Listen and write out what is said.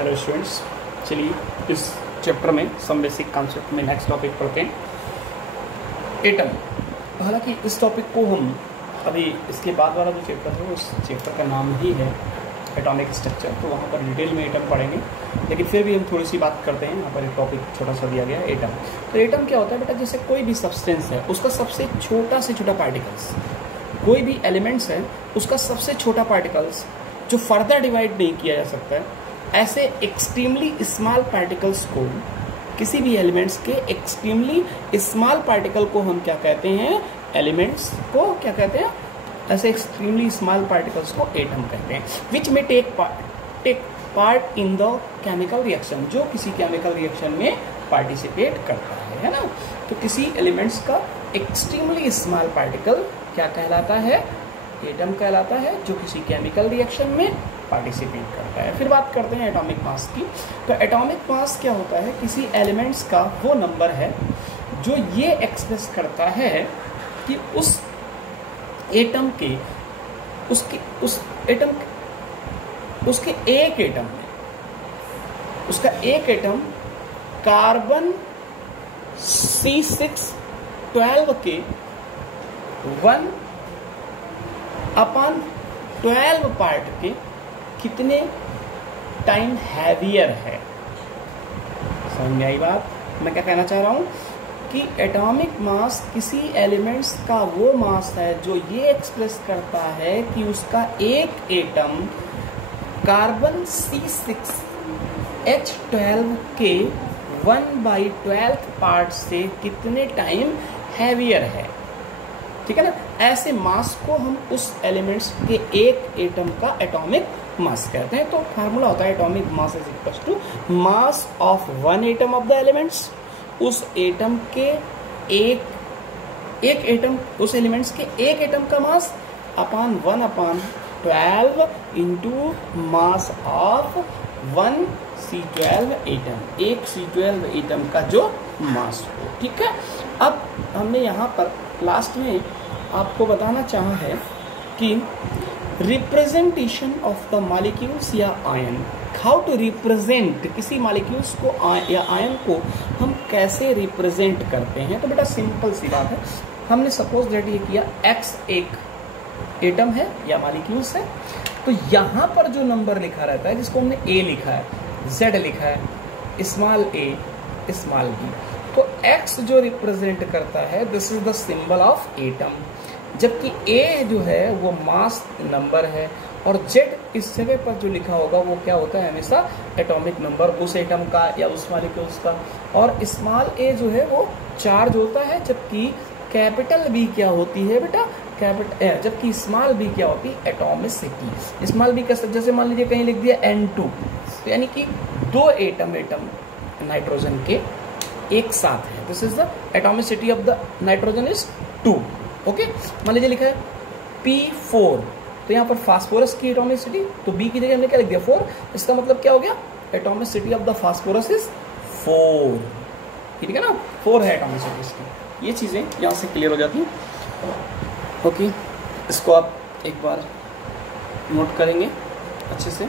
Hello students, चलिए इस chapter में सम बेसिक कॉन्सेप्ट में नेक्स्ट टॉपिक पढ़ते हैं, एटम। हालांकि इस टॉपिक को हम अभी इसके बाद वाला जो चैप्टर है उस चैप्टर का नाम ही है एटॉमिक स्ट्रक्चर, तो वहाँ पर डिटेल में एटम पढ़ेंगे, लेकिन फिर भी हम थोड़ी सी बात करते हैं। यहाँ पर एक टॉपिक छोटा सा दिया गया है एटम। तो एटम क्या होता है बेटा, जैसे कोई भी सब्सटेंस है उसका सबसे छोटा से छोटा पार्टिकल्स, कोई भी एलिमेंट्स है उसका सबसे छोटा पार्टिकल्स जो फर्दर डिवाइड नहीं किया जा सकता है, ऐसे एक्सट्रीमली स्मॉल पार्टिकल्स को, किसी भी एलिमेंट्स के एक्सट्रीमली स्मॉल पार्टिकल को हम क्या कहते हैं, एलिमेंट्स को क्या कहते हैं, ऐसे एक्सट्रीमली स्मॉल पार्टिकल्स को एटम कहते हैं। विच में take part in the chemical reaction, जो किसी केमिकल रिएक्शन में पार्टिसिपेट करता है ना। तो किसी एलिमेंट्स का एक्सट्रीमली स्मॉल पार्टिकल क्या कहलाता है, एटम कहलाता है, जो किसी केमिकल रिएक्शन में पार्टिसिपेट करता है। फिर बात करते हैं एटॉमिक मास की। तो एटॉमिक मास क्या होता है, किसी एलिमेंट्स का वो नंबर है जो ये एक्सप्रेस करता है कि उस एटम के उसके एक एटम में, उसका एक एटम कार्बन C612 के 1/12 पार्ट के कितने टाइम हैवियर है। समझ में आई बात? मैं क्या कहना चाह रहा हूँ कि एटॉमिक मास किसी एलिमेंट्स का वो मास है जो ये एक्सप्रेस करता है कि उसका एक एटम कार्बन C6H12 के 1/12 पार्ट से कितने टाइम हैवियर है। ठीक है ना। ऐसे मास को हम उस एलिमेंट्स के एक एटम का एटॉमिक मास कहते हैं। तो फार्मूला होता है atomic mass is equal to mass of one atom of the elements, उस एटम के एक एटम, उस एलिमेंट्स के एक एटम का mass upon 1/12 into mass of 1 C12 atom, एक C12 एटम का जो मास हो। ठीक है। अब हमने यहाँ पर लास्ट में आपको बताना चाहा है कि रिप्रेजेंटेशन ऑफ द मॉलिक्यूल्स या आयन, हाउ टू रिप्रेजेंट किसी मॉलिक्यूल्स को या आयन को हम कैसे रिप्रेजेंट करते हैं। तो बेटा सिंपल सी बात है, हमने सपोज दैट ये किया X एक एटम है या मॉलिक्यूल्स है, तो यहाँ पर जो नंबर लिखा रहता है जिसको हमने A लिखा है, Z लिखा है, स्मॉल a स्मॉल b, तो X जो रिप्रेजेंट करता है this is the symbol of atom, जबकि A जो है वो मास नंबर है और Z इस जगह पर जो लिखा होगा वो क्या होता है, हमेशा एटॉमिक नंबर उस एटम का या उस मॉलिक्यूल्स का। और स्मॉल a जो है वो चार्ज होता है, जबकि कैपिटल B क्या होती है बेटा, जबकि स्मॉल b क्या होती है, एटॉमिसिटी। स्मॉल b का जैसे मान लीजिए कहीं लिख दिया N2, तो यानी कि दो एटम नाइट्रोजन के एक साथ है, this is the atomicity of the nitrogen is 2। Okay, मान लीजिए लिखा है P4, तो यहाँ पर फास्फोरस की एटॉमिसिटी, तो B की जगह हमने क्या लिख दिया 4, इसका मतलब क्या हो गया, atomicity of the phosphorus is 4। ठीक है ना, 4 है एटॉमिसिटी इसकी। ये चीज़ें यहाँ से क्लियर हो जाती हैं। ओके, इसको आप एक बार नोट करेंगे अच्छे से।